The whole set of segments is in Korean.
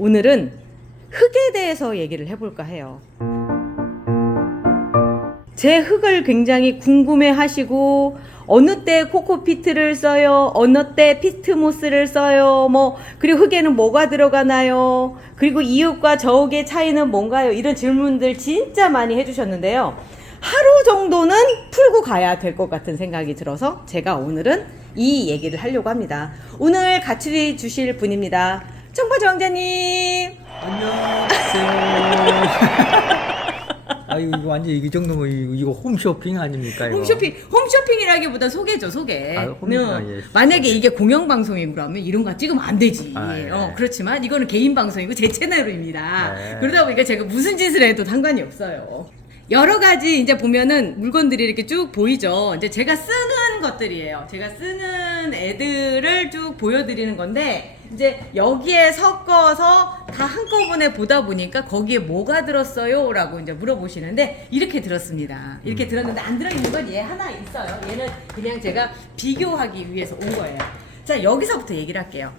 오늘은 흙에 대해서 얘기를 해볼까 해요. 제 흙을 굉장히 궁금해 하시고, 어느 때 코코피트를 써요? 어느 때 피트모스를 써요? 그리고 흙에는 뭐가 들어가나요? 그리고 이 흙과 저 흙의 차이는 뭔가요? 이런 질문들 진짜 많이 해주셨는데요. 하루 정도는 풀고 가야 될 것 같은 생각이 들어서 제가 오늘은 이 얘기를 하려고 합니다. 오늘 같이 주실 분입니다. 청바지 왕자님. 안녕하세요. 아유, 이거 완전 이 정도면 이거 홈쇼핑 아닙니까? 이거? 홈쇼핑이라기보다 소개죠, 소개. 예. 만약에 이게 공영방송이고 그러면 이런 거 찍으면 안 되지. 예. 그렇지만 이거는 개인 방송이고 제 채널입니다. 네. 그러다 보니까 제가 무슨 짓을 해도 상관이 없어요. 여러 가지 이제 보면은 물건들이 이렇게 쭉 보이죠. 이제 제가 쓰는 것들이에요. 제가 쓰는 애들을 쭉 보여드리는 건데, 이제 여기에 섞어서 다 한꺼번에 보다 보니까 거기에 뭐가 들었어요? 라고 이제 물어보시는데, 이렇게 들었습니다. 이렇게 들었는데 안 들어있는 건 얘 하나 있어요. 얘는 그냥 제가 비교하기 위해서 온 거예요. 자, 여기서부터 얘기를 할게요.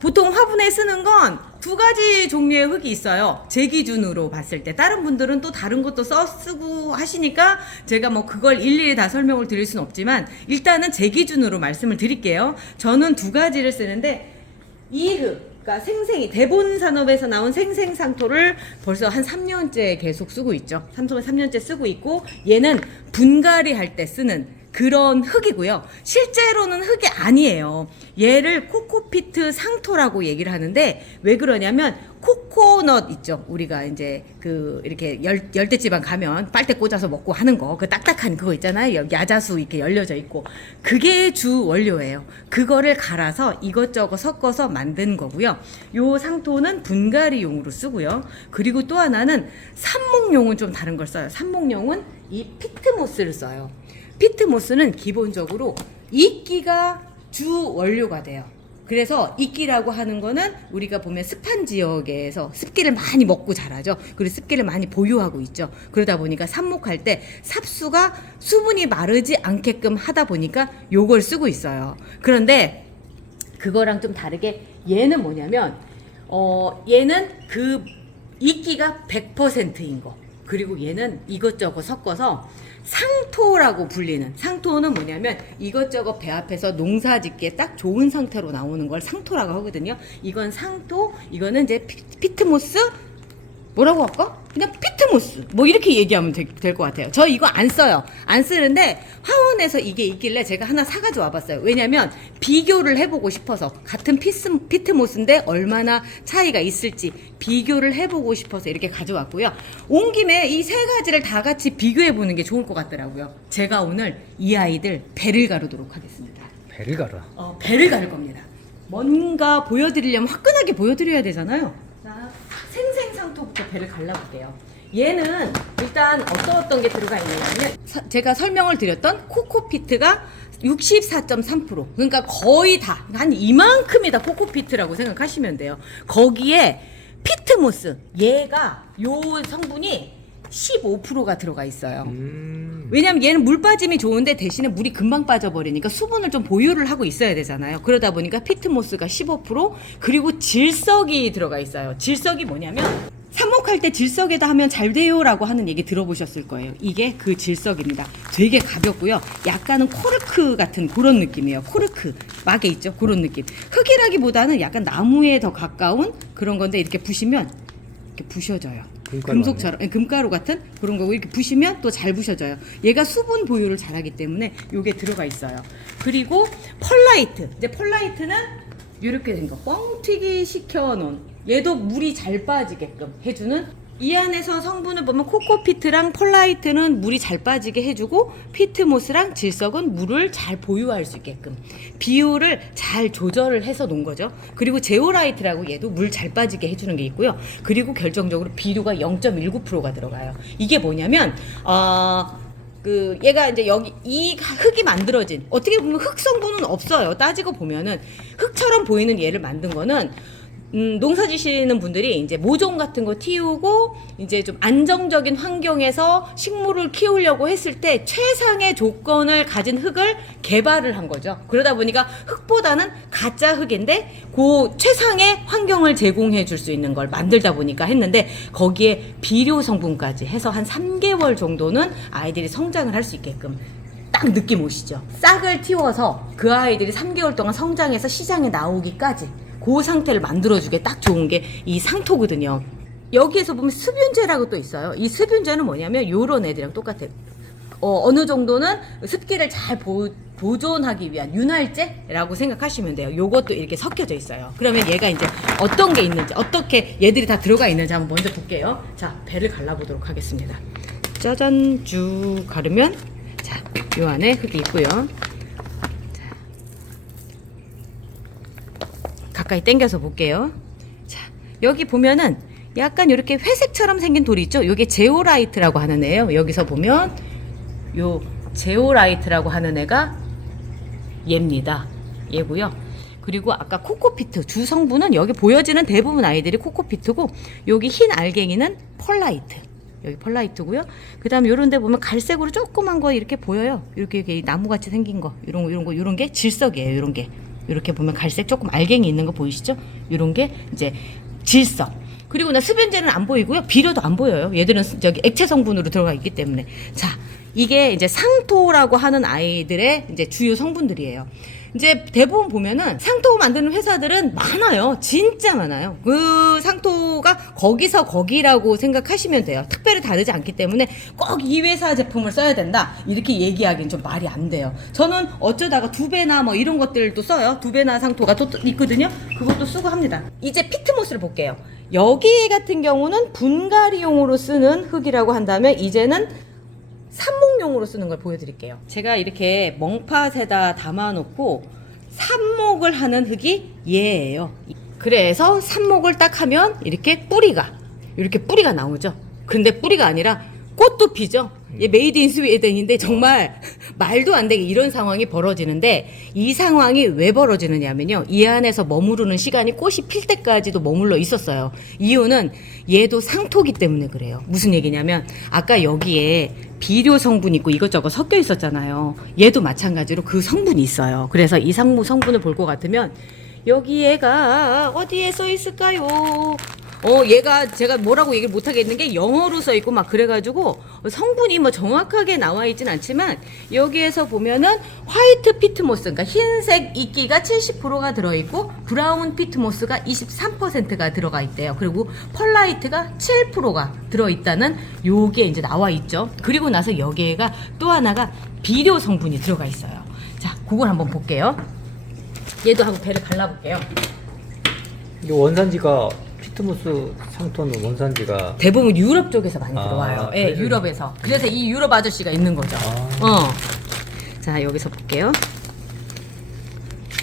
보통 화분에 쓰는 건 두 가지 종류의 흙이 있어요. 제 기준으로 봤을 때. 다른 분들은 또 다른 것도 쓰고 하시니까 제가 그걸 일일이 다 설명을 드릴 수는 없지만, 일단은 제 기준으로 말씀을 드릴게요. 저는 두 가지를 쓰는데, 이 흙, 그러니까 생생히 대본 산업에서 나온 생생상토를 벌써 한 3년째 계속 쓰고 있죠. 3년째 쓰고 있고, 얘는 분갈이 할 때 쓰는 그런 흙이고요. 실제로는 흙이 아니에요. 얘를 코코피트 상토라고 얘기를 하는데, 왜 그러냐면 코코넛 있죠. 우리가 이제 이렇게 열대지방 가면 빨대 꽂아서 먹고 하는 거, 그 딱딱한 그거 있잖아요. 야자수 이렇게 열려져 있고, 그게 주 원료예요. 그거를 갈아서 이것저것 섞어서 만든 거고요. 요 상토는 분갈이용으로 쓰고요. 그리고 또 하나는 삽목용은 좀 다른 걸 써요. 삽목용은 이 피트모스를 써요. 피트모스는 기본적으로 이끼가 주 원료가 돼요. 그래서 이끼라고 하는 거는 우리가 보면 습한 지역에서 습기를 많이 먹고 자라죠. 그리고 습기를 많이 보유하고 있죠. 그러다 보니까 삽목할 때 삽수가 수분이 마르지 않게끔 하다 보니까 요걸 쓰고 있어요. 그런데 그거랑 좀 다르게 얘는 뭐냐면 얘는 그 이끼가 100%인 거. 그리고 얘는 이것저것 섞어서 상토라고 불리는, 상토는 뭐냐면 이것저것 배합해서 농사 짓기에 딱 좋은 상태로 나오는 걸 상토라고 하거든요. 이건 상토, 이거는 이제 피트모스, 뭐라고 할까? 그냥 피트모스 이렇게 얘기하면 될 것 같아요. 저 이거 안 써요. 안 쓰는데 화원에서 이게 있길래 제가 하나 사가지고 와봤어요. 왜냐면 비교를 해보고 싶어서, 같은 피트모스인데 얼마나 차이가 있을지 비교를 해보고 싶어서 이렇게 가져왔고요. 온 김에 이 세 가지를 다 같이 비교해보는 게 좋을 것 같더라고요. 제가 오늘 이 아이들 배를 가르도록 하겠습니다. 배를 갈아. 배를 가를 겁니다. 뭔가 보여드리려면 화끈하게 보여드려야 되잖아요. 자, 생생상토부터 배를 갈라볼게요. 얘는 일단 어떤 게 들어가 있느냐면, 제가 설명을 드렸던 코코피트가 64.3%, 그러니까 거의 다 한 이만큼이 다 코코피트라고 생각하시면 돼요. 거기에 피트모스, 얘가 요 성분이 15%가 들어가 있어요. 왜냐면 얘는 물 빠짐이 좋은데 대신에 물이 금방 빠져버리니까 수분을 좀 보유를 하고 있어야 되잖아요. 그러다 보니까 피트모스가 15%, 그리고 질석이 들어가 있어요. 질석이 뭐냐면, 삽목할 때 질석에다 하면 잘 돼요 라고 하는 얘기 들어보셨을 거예요. 이게 그 질석입니다. 되게 가볍고요. 약간은 코르크 같은 그런 느낌이에요. 코르크 막에 있죠. 그런 느낌. 흙이라기보다는 약간 나무에 더 가까운 그런 건데, 이렇게 부시면 이렇게 부셔져요. 금속처럼, 금가루 같은 그런 거고, 이렇게 부시면 또 잘 부셔져요. 얘가 수분 보유를 잘하기 때문에 요게 들어가 있어요. 그리고 펄라이트. 이제 펄라이트는 이렇게 된 거, 뻥튀기 시켜놓은, 얘도 물이 잘 빠지게끔 해주는, 이 안에서 성분을 보면 코코피트랑 펄라이트는 물이 잘 빠지게 해주고, 피트모스랑 질석은 물을 잘 보유할 수 있게끔 비율을 잘 조절을 해서 놓은 거죠. 그리고 제오라이트라고 얘도 물 잘 빠지게 해주는 게 있고요. 그리고 결정적으로 비료가 0.19%가 들어가요. 이게 뭐냐면 얘가 이제 여기 이 흙이 만들어진, 어떻게 보면 흙 성분은 없어요. 따지고 보면은 흙처럼 보이는 얘를 만든 거는 농사 지시는 분들이 이제 모종 같은 거 틔우고 이제 좀 안정적인 환경에서 식물을 키우려고 했을 때 최상의 조건을 가진 흙을 개발을 한 거죠. 그러다 보니까 흙보다는 가짜 흙인데 그 최상의 환경을 제공해 줄 수 있는 걸 만들다 보니까 했는데 거기에 비료 성분까지 해서 한 3개월 정도는 아이들이 성장을 할 수 있게끔 딱 느낌 오시죠? 싹을 틔워서 그 아이들이 3개월 동안 성장해서 시장에 나오기까지 그 상태를 만들어주게 딱 좋은 게 이 상토거든요. 여기에서 보면 습윤제라고 또 있어요. 이 습윤제는 뭐냐면 요런 애들이랑 똑같아요. 어느 정도는 습기를 잘 보존하기 위한 윤활제라고 생각하시면 돼요. 요것도 이렇게 섞여져 있어요. 그러면 얘가 이제 어떤 게 있는지, 어떻게 얘들이 다 들어가 있는지 한번 먼저 볼게요. 자, 배를 갈라보도록 하겠습니다. 짜잔, 쭉 가르면 자, 요 안에 흙이 있고요. 가까이 당겨서 볼게요. 자, 여기 보면은 약간 이렇게 회색처럼 생긴 돌이 있죠? 요게 제오라이트라고 하는 애예요. 여기서 보면 요 제오라이트라고 하는 애가 얘입니다. 얘고요. 그리고 아까 코코피트 주 성분은 여기 보여지는 대부분 아이들이 코코피트고 여기 흰 알갱이는 펄라이트. 여기 펄라이트고요. 그다음에 요런 데 보면 갈색으로 조그만 거 이렇게 보여요. 이렇게 나무같이 생긴 거. 요런 게 질석이에요. 요런 게. 이렇게 보면 갈색 조금 알갱이 있는 거 보이시죠? 이런 게 이제 질석. 그리고 나 습윤제는 안 보이고요. 비료도 안 보여요. 얘들은 저기 액체 성분으로 들어가 있기 때문에. 자, 이게 이제 상토라고 하는 아이들의 이제 주요 성분들이에요. 이제 대부분 보면은 상토 만드는 회사들은 많아요. 진짜 많아요. 그 상토가 거기서 거기라고 생각하시면 돼요. 특별히 다르지 않기 때문에 꼭 이 회사 제품을 써야 된다. 이렇게 얘기하기는 좀 말이 안 돼요. 저는 어쩌다가 두배나 뭐 이런 것들도 써요. 두배나 상토가 또 있거든요. 그것도 쓰고 합니다. 이제 피트모스를 볼게요. 여기 같은 경우는 분갈이용으로 쓰는 흙이라고 한다면 이제는 삽목용으로 쓰는 걸 보여드릴게요. 제가 이렇게 멍팟에다 담아놓고 삽목을 하는 흙이 얘예요. 그래서 삽목을 딱 하면 이렇게 뿌리가 나오죠. 근데 뿌리가 아니라 꽃도 피죠. 얘 메이드 인 스웨덴인데 정말 말도 안 되게 이런 상황이 벌어지는데 이 상황이 왜 벌어지느냐면요. 이 안에서 머무르는 시간이 꽃이 필 때까지도 머물러 있었어요. 이유는 얘도 상토기 때문에 그래요. 무슨 얘기냐면 아까 여기에 비료 성분 있고 이것저것 섞여 있었잖아요. 얘도 마찬가지로 그 성분이 있어요. 그래서 이 성분을 볼 것 같으면 여기 얘가 어디에 써 있을까요? 얘가 제가 뭐라고 얘기를 못 하겠는 게 영어로 써 있고 막 그래가지고 성분이 뭐 정확하게 나와 있진 않지만 여기에서 보면은 화이트 피트모스, 그러니까 흰색 이끼가 70%가 들어있고 브라운 피트모스가 23%가 들어가 있대요. 그리고 펄라이트가 7%가 들어있다는 요게 이제 나와 있죠. 그리고 나서 여기에가 또 하나가 비료 성분이 들어가 있어요. 자, 그걸 한번 볼게요. 얘도 하고 배를 갈라볼게요. 이 원산지가 피트모스 상토는 원산지가 대부분 유럽 쪽에서 많이 아, 들어와요. 예, 그래서 유럽에서. 그래서 이 유럽 아저씨가 있는 거죠. 자, 여기서 볼게요.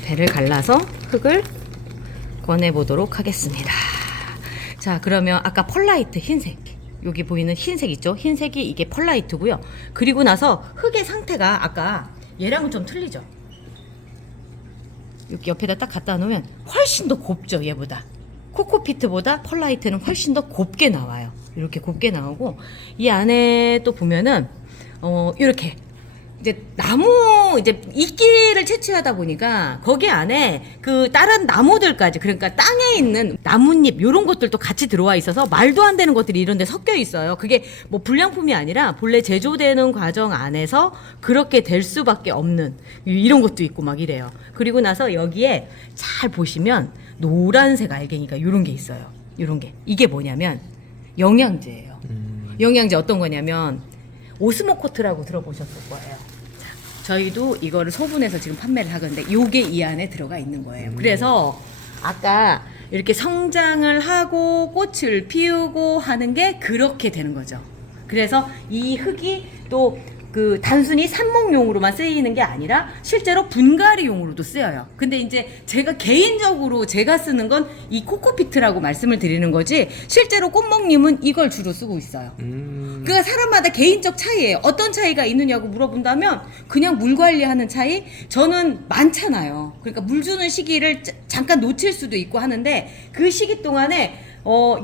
배를 갈라서 흙을 꺼내 보도록 하겠습니다. 자, 그러면 아까 펄라이트 흰색. 여기 보이는 흰색 있죠? 흰색이 이게 펄라이트고요. 그리고 나서 흙의 상태가 아까 얘랑은 좀 틀리죠? 여기 옆에다 딱 갖다 놓으면 훨씬 더 곱죠, 얘보다. 코코피트보다 펄라이트는 훨씬 더 곱게 나와요. 이렇게 곱게 나오고 이 안에 또 보면은 이렇게 이제 나무 이제 이끼를 채취하다 보니까 거기 안에 그 다른 나무들까지, 그러니까 땅에 있는 나뭇잎 요런 것들도 같이 들어와 있어서 말도 안 되는 것들이 이런 데 섞여 있어요. 그게 뭐 불량품이 아니라 본래 제조되는 과정 안에서 그렇게 될 수밖에 없는 이런 것도 있고 막 이래요. 그리고 나서 여기에 잘 보시면 노란색 알갱이가 요런 게 있어요. 요런 게. 이게 뭐냐면 영양제예요. 영양제 어떤 거냐면 오스모코트라고 들어보셨을 거예요. 자, 저희도 이거를 소분해서 지금 판매를 하는데 요게 이 안에 들어가 있는 거예요. 그래서 아까 이렇게 성장을 하고 꽃을 피우고 하는 게 그렇게 되는 거죠. 그래서 이 흙이 또 그 단순히 삽목용으로만 쓰이는 게 아니라 실제로 분갈이용으로도 쓰여요. 근데 이제 제가 개인적으로 제가 쓰는 건 이 코코피트라고 말씀을 드리는 거지 실제로 꽃목님은 이걸 주로 쓰고 있어요. 그가 사람마다 개인적 차이예요. 어떤 차이가 있느냐고 물어본다면 그냥 물 관리하는 차이? 저는 많잖아요. 그러니까 물 주는 시기를 잠깐 놓칠 수도 있고 하는데 그 시기 동안에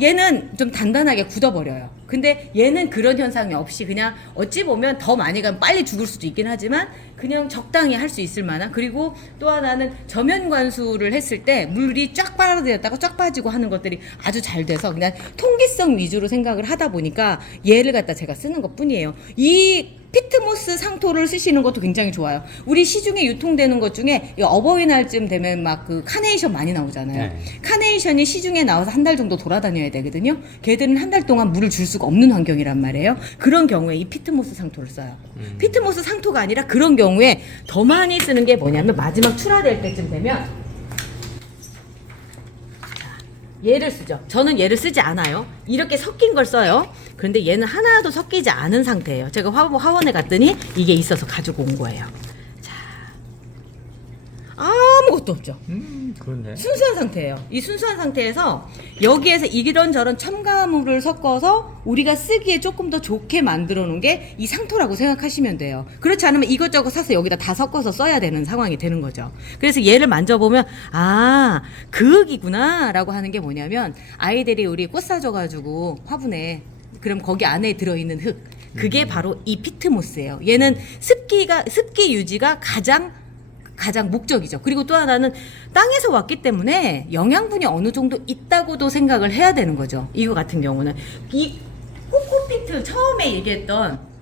얘는 좀 단단하게 굳어버려요. 근데 얘는 그런 현상이 없이 그냥 어찌 보면 더 많이 가면 빨리 죽을 수도 있긴 하지만 그냥 적당히 할 수 있을 만한. 그리고 또 하나는 저면 관수를 했을 때 물이 쫙 빨아들였다가 쫙 빠지고 하는 것들이 아주 잘 돼서 그냥 통기성 위주로 생각을 하다 보니까 얘를 갖다 제가 쓰는 것 뿐이에요. 이 피트모스 상토를 쓰시는 것도 굉장히 좋아요. 우리 시중에 유통되는 것 중에 어버이날쯤 되면 막 그 카네이션 많이 나오잖아요. 네. 카네이션이 시중에 나와서 한 달 정도 돌아다녀야 되거든요. 걔들은 한 달 동안 물을 줄 수가 없는 환경이란 말이에요. 그런 경우에 이 피트모스 상토를 써요. 피트모스 상토가 아니라 그런 경우에 더 많이 쓰는 게 뭐냐면 마지막 출하될 때쯤 되면 얘를 쓰죠. 저는 얘를 쓰지 않아요. 이렇게 섞인 걸 써요. 그런데 얘는 하나도 섞이지 않은 상태예요. 제가 화원에 갔더니 이게 있어서 가지고 온 거예요. 자, 아무것도 없죠. 그렇네. 순수한 상태예요. 이 순수한 상태에서 여기에서 이런저런 첨가물을 섞어서 우리가 쓰기에 조금 더 좋게 만들어 놓은 게 이 상토라고 생각하시면 돼요. 그렇지 않으면 이것저것 사서 여기다 다 섞어서 써야 되는 상황이 되는 거죠. 그래서 얘를 만져보면 아, 그 흙이구나 라고 하는 게 뭐냐면 아이들이 우리 꽃 사줘가지고 화분에 그럼 거기 안에 들어있는 흙 그게 바로 이 피트모스예요. 얘는 습기 유지가 가장 목적이죠. 그리고 또 하나는 땅에서 왔기 때문에 영양분이 어느 정도 있다고도 생각을 해야 되는 거죠. 이거 같은 경우는 이 코코피트 처음에 얘기했던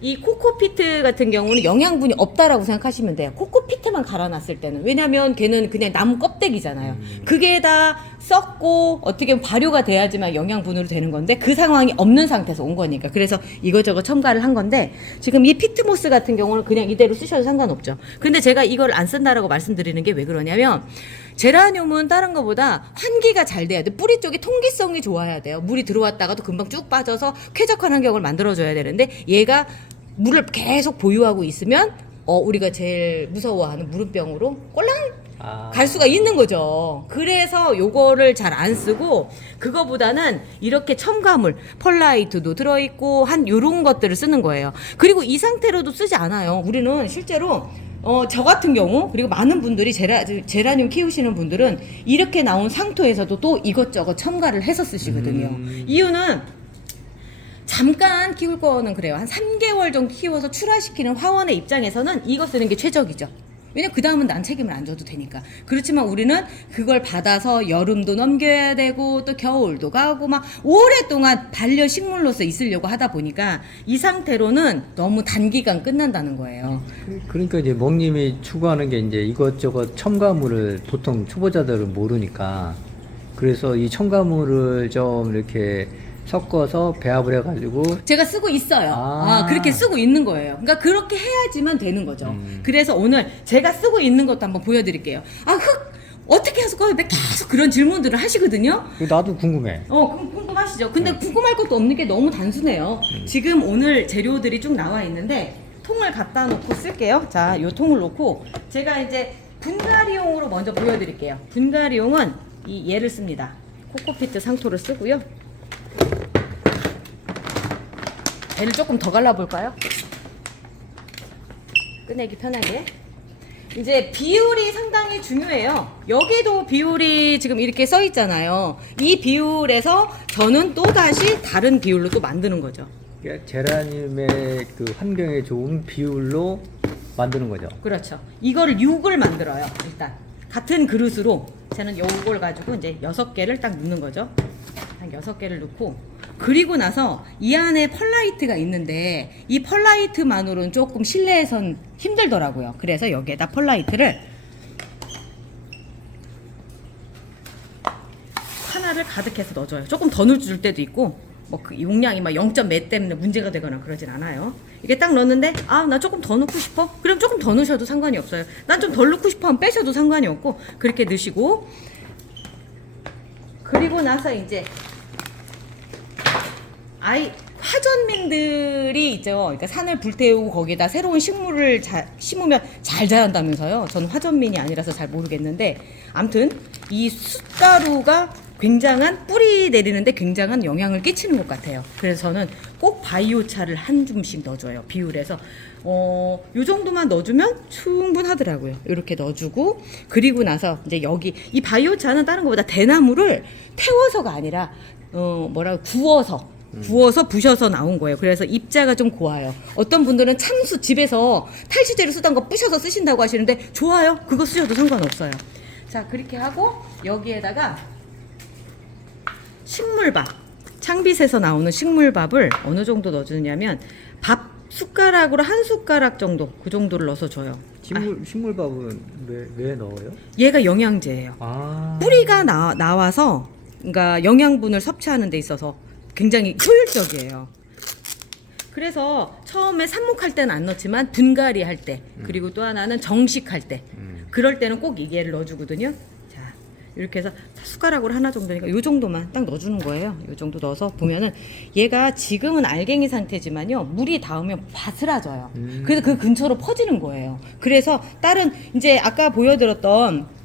이 코코피트 같은 경우는 영양분이 없다라고 생각하시면 돼요. 코코피트만 갈아놨을 때는. 왜냐면 걔는 그냥 나무 껍데기잖아요. 그게 다 썩고 어떻게 보면 발효가 돼야지만 영양분으로 되는 건데 그 상황이 없는 상태에서 온 거니까. 그래서 이것저것 첨가를 한 건데 지금 이 피트모스 같은 경우는 그냥 이대로 쓰셔도 상관없죠. 근데 제가 이걸 안 쓴다라고 말씀드리는 게 왜 그러냐면 제라늄은 다른 것보다 환기가 잘 돼야 돼. 뿌리 쪽에 통기성이 좋아야 돼요. 물이 들어왔다가도 금방 쭉 빠져서 쾌적한 환경을 만들어줘야 되는데 얘가 물을 계속 보유하고 있으면 우리가 제일 무서워하는 무름병으로 꼴랑 갈 수가 있는 거죠. 그래서 요거를 잘 안 쓰고 그거보다는 이렇게 첨가물 펄라이트도 들어있고 한 요런 것들을 쓰는 거예요. 그리고 이 상태로도 쓰지 않아요. 우리는 실제로 저 같은 경우 그리고 많은 분들이 제라늄 키우시는 분들은 이렇게 나온 상토에서도 또 이것저것 첨가를 해서 쓰시거든요. 이유는 잠깐 키울 거는 그래요. 한 3개월 정도 키워서 출하시키는 화원의 입장에서는 이거 쓰는 게 최적이죠. 왜냐면 그 다음은 난 책임을 안 져도 되니까. 그렇지만 우리는 그걸 받아서 여름도 넘겨야 되고 또 겨울도 가고 막 오랫동안 반려식물로서 있으려고 하다 보니까 이 상태로는 너무 단기간 끝난다는 거예요. 그러니까 이제 멍님이 추구하는 게 이제 이것저것 첨가물을 보통 초보자들은 모르니까 그래서 이 첨가물을 좀 이렇게 섞어서 배합을 해가지고 제가 쓰고 있어요. 그렇게 쓰고 있는 거예요. 그러니까 그렇게 해야지만 되는 거죠. 그래서 오늘 제가 쓰고 있는 것도 한번 보여드릴게요. 흙 어떻게 해서 거의 계속 그런 질문들을 하시거든요. 나도 궁금해. 궁금하시죠? 근데 궁금할 것도 없는 게 너무 단순해요. 지금 오늘 재료들이 쭉 나와 있는데 통을 갖다 놓고 쓸게요. 자, 요 통을 놓고 제가 이제 분갈이용으로 먼저 보여드릴게요. 분갈이용은 얘를 씁니다. 코코피트 상토를 쓰고요. 얘를 조금 더 갈라볼까요? 꺼내기 편하게. 이제 비율이 상당히 중요해요. 여기도 비율이 지금 이렇게 써 있잖아요. 이 비율에서 저는 또 다시 다른 비율로 또 만드는 거죠. 제라늄의 그 환경에 좋은 비율로 만드는 거죠. 그렇죠. 이거를 6을 만들어요. 일단 같은 그릇으로 저는 요걸 가지고 이제 6개를 딱 넣는 거죠. 한 6개를 넣고 그리고 나서 이 안에 펄라이트가 있는데 이 펄라이트만으로는 조금 실내에선 힘들더라고요. 그래서 여기에다 펄라이트를 하나를 가득해서 넣어줘요. 조금 더 넣어줄 때도 있고 뭐 그 용량이 막 0.몇 때문에 문제가 되거나 그러진 않아요. 이게 딱 넣었는데 나 조금 더 넣고 싶어? 그럼 조금 더 넣으셔도 상관이 없어요. 난 좀 덜 넣고 싶어 하면 빼셔도 상관이 없고 그렇게 넣으시고 그리고 나서 이제 화전민들이 있죠. 그러니까 산을 불태우고 거기다 새로운 식물을 심으면 잘 자란다면서요. 저는 화전민이 아니라서 잘 모르겠는데 아무튼 이 숯가루가 굉장한 뿌리 내리는데 굉장한 영향을 끼치는 것 같아요. 그래서 저는 꼭 바이오차를 한 줌씩 넣어줘요. 비율에서 요 정도만 넣어주면 충분하더라고요. 이렇게 넣어주고 그리고 나서 이제 여기 이 바이오차는 다른 것보다 대나무를 태워서가 아니라 구워서 부셔서 나온 거예요. 그래서 입자가 좀 고와요. 어떤 분들은 참수 집에서 탈취제로 쓰던 거 부셔서 쓰신다고 하시는데 좋아요. 그거 쓰셔도 상관없어요. 자, 그렇게 하고 여기에다가 식물밥, 창빗에서 나오는 식물밥을 어느 정도 넣어주냐면 밥 숟가락으로 한 숟가락 정도, 그 정도를 넣어서 줘요. 식물밥은 왜 넣어요? 얘가 영양제예요. 뿌리가 나와서 그러니까 영양분을 섭취하는 데 있어서 굉장히 효율적이에요. 그래서 처음에 삽목할 때는 안 넣지만 분갈이 할 때, 그리고 또 하나는 정식할 때, 그럴 때는 꼭 얘를 넣어주거든요. 자, 이렇게 해서 숟가락으로 하나 정도니까 요 정도만 딱 넣어주는 거예요. 요 정도 넣어서 보면은 얘가 지금은 알갱이 상태지만요, 물이 닿으면 바스라져요. 그래서 그 근처로 퍼지는 거예요. 그래서 다른 이제 아까 보여드렸던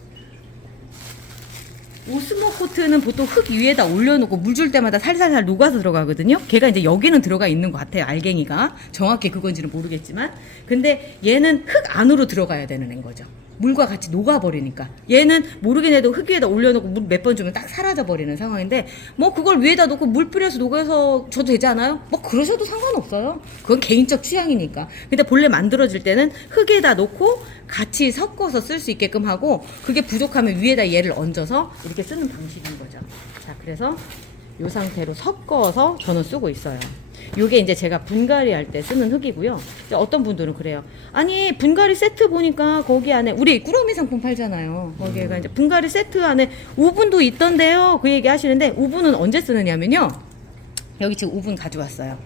오스모코트는 보통 흙 위에다 올려놓고 물 줄 때마다 살살살 녹아서 들어가거든요. 걔가 이제 여기는 들어가 있는 것 같아요. 알갱이가 정확히 그건지는 모르겠지만, 근데 얘는 흙 안으로 들어가야 되는 애인 거죠. 물과 같이 녹아버리니까. 얘는 모르긴 해도 흙 위에다 올려놓고 물 몇 번 주면 딱 사라져버리는 상황인데, 뭐 그걸 위에다 놓고 물 뿌려서 녹여서 줘도 되지 않아요? 뭐 그러셔도 상관없어요. 그건 개인적 취향이니까. 근데 본래 만들어질 때는 흙에다 놓고 같이 섞어서 쓸 수 있게끔 하고, 그게 부족하면 위에다 얘를 얹어서 이렇게 쓰는 방식인 거죠. 자, 그래서 이 상태로 섞어서 저는 쓰고 있어요. 요게 이제 제가 분갈이 할 때 쓰는 흙이고요. 어떤 분들은 그래요. 아니, 분갈이 세트 보니까 거기 안에 우리 꾸러미 상품 팔잖아요. 거기가 이제 분갈이 세트 안에 우분도 있던데요. 그 얘기 하시는데, 우분은 언제 쓰느냐면요. 여기 지금 우분 가져왔어요.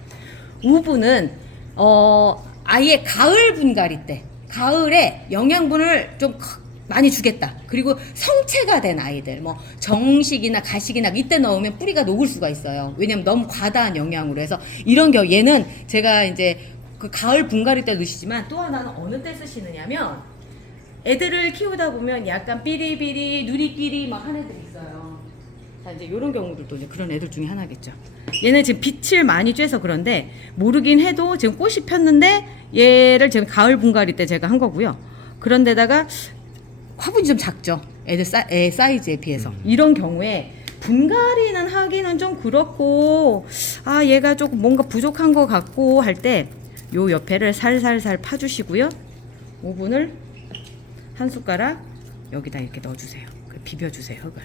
우분은 아예 가을 분갈이 때, 가을에 영양분을 좀 많이 주겠다. 그리고 성체가 된 아이들, 뭐 정식이나 가식이나 이때 넣으면 뿌리가 녹을 수가 있어요. 왜냐면 너무 과다한 영양으로 해서 이런 경우 얘는 제가 이제 그 가을 분갈이 때 넣으시지만, 또 하나는 어느 때 쓰시느냐면 애들을 키우다 보면 약간 삐리삐리 누리끼리 막 하는 애들이 있어요. 자, 이제 이런 경우들도 이제 그런 애들 중에 하나겠죠. 얘는 지금 빛을 많이 쬐서 그런데 모르긴 해도 지금 꽃이 폈는데 얘를 지금 가을 분갈이 때 제가 한 거고요. 그런데다가 화분이 좀 작죠. 애 사이즈에 비해서. 이런 경우에 분갈이는 하기는 좀 그렇고, 아, 얘가 조금 뭔가 부족한 것 같고 할 때 요 옆에를 살살살 파주시고요. 오븐을 한 숟가락 여기다 이렇게 넣어주세요. 비벼주세요, 흙을.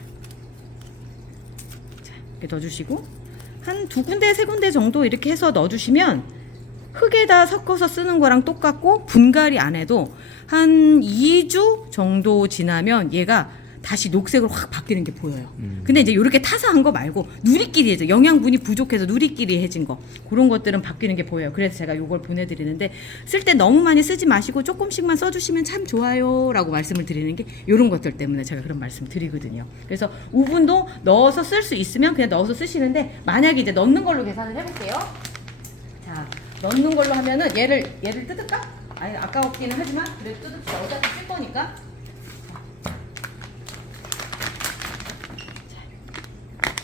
자, 이렇게 넣어주시고 한 2군데, 3군데 정도 이렇게 해서 넣어주시면 흙에다 섞어서 쓰는 거랑 똑같고, 분갈이 안 해도 한 2주 정도 지나면 얘가 다시 녹색으로 확 바뀌는 게 보여요. 근데 이제 이렇게 타서 한 거 말고 누리끼리해져, 영양분이 부족해서 누리끼리해진 거, 그런 것들은 바뀌는 게 보여요. 그래서 제가 이걸 보내드리는데, 쓸 때 너무 많이 쓰지 마시고 조금씩만 써주시면 참 좋아요 라고 말씀을 드리는 게 이런 것들 때문에 제가 그런 말씀 드리거든요. 그래서 우분도 넣어서 쓸 수 있으면 그냥 넣어서 쓰시는데, 만약에 이제 넣는 걸로 계산을 해볼게요. 자, 넣는 걸로 하면은 얘를 뜯을까? 아니, 아까웠기는 하지만 그래도 뜯읍시다. 어차피 쓸 거니까.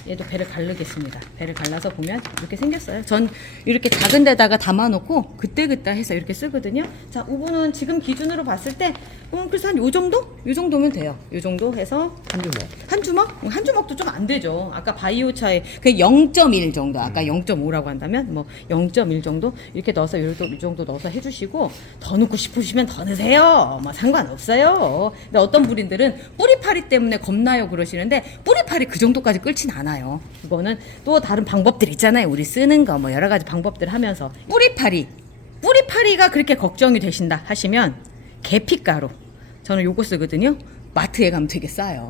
얘도 배를 갈르겠습니다. 배를 갈라서 보면 이렇게 생겼어요. 전 이렇게 작은 데다가 담아놓고 그때그때 해서 이렇게 쓰거든요. 자, 우분은 지금 기준으로 봤을 때 그래서 한 요 정도? 요 정도면 돼요. 요 정도 해서 한 주먹. 한 주먹? 한 주먹도 좀 안 되죠. 아까 바이오차에 그 0.1 정도, 아까 0.5라고 한다면 뭐 0.1 정도 이렇게 넣어서 이 정도 넣어서 해주시고, 더 넣고 싶으시면 더 넣으세요. 뭐 상관없어요. 근데 어떤 부린들은 뿌리파리 때문에 겁나요 그러시는데, 뿌리파리 그 정도까지 끓진 않아요. 그거는 또 다른 방법들 있잖아요. 우리 쓰는 거 뭐 여러 가지 방법들 하면서. 뿌리파리가 그렇게 걱정이 되신다 하시면 계피가루, 저는 요거 쓰거든요. 마트에 가면 되게 싸요.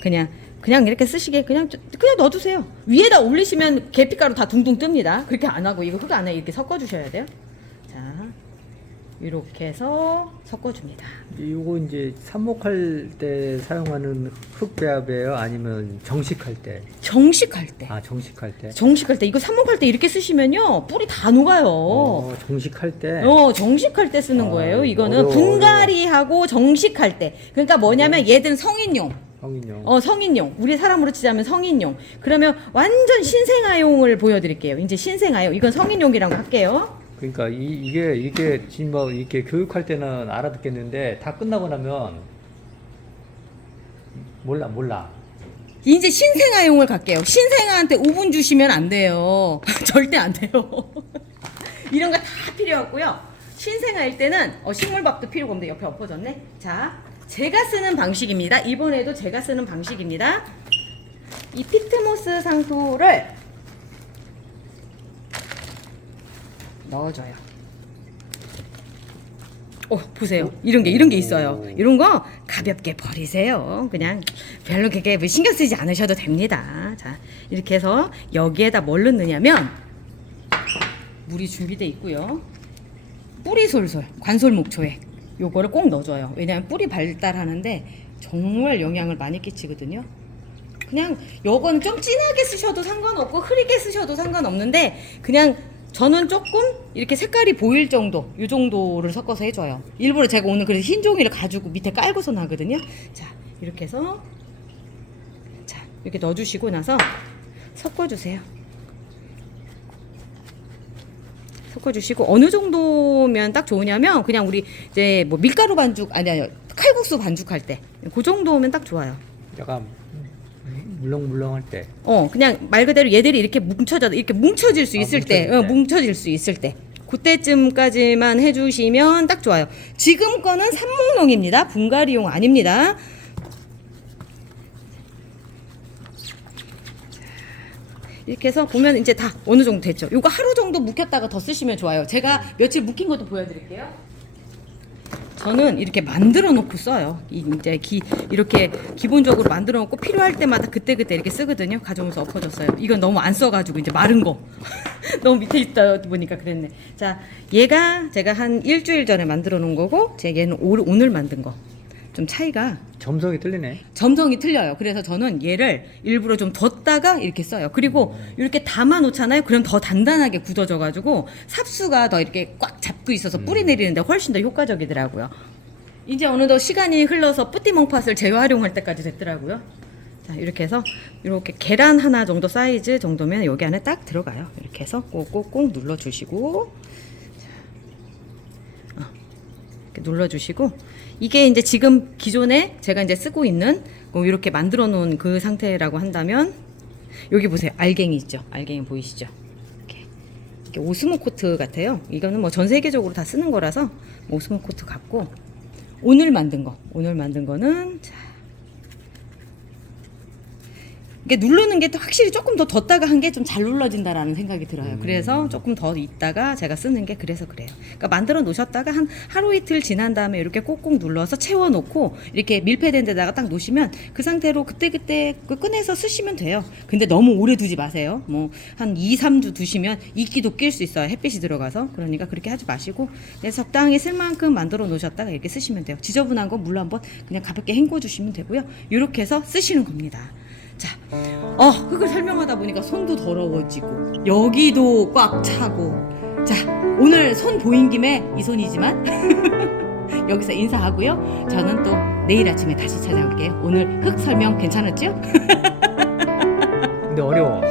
그냥 이렇게 쓰시게 그냥 넣어주세요. 위에다 올리시면 계피가루 다 둥둥 뜹니다. 그렇게 안 하고 이거 흙 안에 이렇게 섞어주셔야 돼요. 자, 이렇게 해서 섞어줍니다. 이거 이제 삽목할 때 사용하는 흙배합이에요? 아니면 정식할 때? 정식할 때. 아, 정식할 때? 정식할 때. 이거 삽목할 때 이렇게 쓰시면요, 뿌리 다 녹아요. 정식할 때? 정식할 때 쓰는 거예요. 이거는 어려워. 분갈이하고 정식할 때. 그러니까 뭐냐면 얘들은 성인용. 성인용. 성인용. 우리 사람으로 치자면 성인용. 그러면 완전 신생아용을 보여드릴게요. 이제 신생아용. 이건 성인용이라고 할게요. 그러니까 이게 지금 뭐 이렇게 교육할 때는 알아듣겠는데 다 끝나고 나면 몰라. 이제 신생아용을 갈게요. 신생아한테 5분 주시면 안 돼요. 절대 안 돼요. 이런 거 다 필요 없고요. 신생아일 때는 식물밥도 필요가 없는데 옆에 엎어졌네. 자, 제가 쓰는 방식입니다. 이번에도 제가 쓰는 방식입니다. 이 피트모스 상토를 넣어줘요. 보세요. 이런 게 있어요. 이런 거 가볍게 버리세요. 그냥 별로 그렇게 뭐 신경 쓰지 않으셔도 됩니다. 자, 이렇게 해서 여기에다 뭘 넣느냐면 물이 준비되어 있고요. 뿌리솔솔, 관솔목초액 요거를 꼭 넣어줘요. 왜냐하면 뿌리 발달하는데 정말 영향을 많이 끼치거든요. 그냥 요건 좀 진하게 쓰셔도 상관없고 흐리게 쓰셔도 상관없는데 그냥 저는 조금 이렇게 색깔이 보일 정도, 이 정도를 섞어서 해줘요. 일부러 제가 오늘 그래서 흰 종이를 가지고 밑에 깔고선 하거든요. 자, 이렇게 해서 자, 이렇게 넣어주시고 나서 섞어주세요. 섞어주시고 어느 정도면 딱 좋으냐면 그냥 우리 이제 뭐 밀가루 반죽 아니 칼국수 반죽할 때 그 정도면 딱 좋아요. 약간 물렁물렁할 때. 그냥 말 그대로 얘들이 이렇게 뭉쳐질 수 있을 때, 뭉쳐질 수 있을 때. 그때쯤까지만 해주시면 딱 좋아요. 지금 거는 삽목용입니다. 분갈이용 아닙니다. 이렇게 해서 보면 이제 다 어느 정도 됐죠. 요거 하루 정도 묵혔다가 더 쓰시면 좋아요. 제가 며칠 묵힌 것도 보여드릴게요. 저는 이렇게 만들어 놓고 써요. 이제 이렇게 기본적으로 만들어 놓고 필요할 때마다 그때그때 이렇게 쓰거든요. 가져오면서 엎어졌어요. 이건 너무 안 써가지고 이제 마른 거. 너무 밑에 있다 보니까 그랬네. 자, 얘가 제가 한 일주일 전에 만들어 놓은 거고, 얘는 오늘 만든 거. 좀 차이가. 점성이 틀리네. 점성이 틀려요. 그래서 저는 얘를 일부러 좀 뒀다가 이렇게 써요. 그리고 이렇게 담아 놓잖아요. 그럼 더 단단하게 굳어져 가지고 삽수가 더 이렇게 꽉 잡고 있어서 뿌리 내리는데 훨씬 더 효과적이더라고요. 이제 어느덧 시간이 흘러서 뿌띠멍팥을 재활용할 때까지 됐더라고요. 자, 이렇게 해서 이렇게 계란 하나 정도 사이즈 정도면 여기 안에 딱 들어가요. 이렇게 해서 꼭꼭꼭 눌러 주시고 이렇게 눌러 주시고 이게 이제 지금 기존에 제가 이제 쓰고 있는 이렇게 만들어 놓은 그 상태라고 한다면 여기 보세요. 알갱이 있죠. 알갱이 보이시죠? 이렇게 오스모 코트 같아요. 이거는 뭐 전 세계적으로 다 쓰는 거라서 오스모 코트 같고 오늘 만든 거는 자 이게 누르는 게 확실히 조금 더 뒀다가 한 게 좀 잘 눌러진다라는 생각이 들어요. 그래서 조금 더 있다가 제가 쓰는 게 그래서 그래요. 그러니까 만들어 놓으셨다가 한 하루 이틀 지난 다음에 이렇게 꼭꼭 눌러서 채워 놓고 이렇게 밀폐된 데다가 딱 놓으시면 그 상태로 그때그때 꺼내서 쓰시면 돼요. 근데 너무 오래 두지 마세요. 뭐 한 2, 3주 두시면 이끼도 낄 수 있어요. 햇빛이 들어가서. 그러니까 그렇게 하지 마시고 그냥 적당히 쓸 만큼 만들어 놓으셨다가 이렇게 쓰시면 돼요. 지저분한 거 물로 한번 그냥 가볍게 헹궈 주시면 되고요. 이렇게 해서 쓰시는 겁니다. 자, 흙을 설명하다 보니까 손도 더러워지고 여기도 꽉 차고 자, 오늘 손 보인 김에 이 손이지만 여기서 인사하고요. 저는 또 내일 아침에 다시 찾아올게요. 오늘 흙 설명 괜찮았죠? 근데 어려워.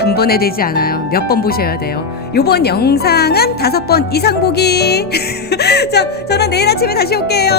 한 번에 되지 않아요. 몇 번 보셔야 돼요. 요번 영상은 5번 이상 보기. 자, 저는 내일 아침에 다시 올게요.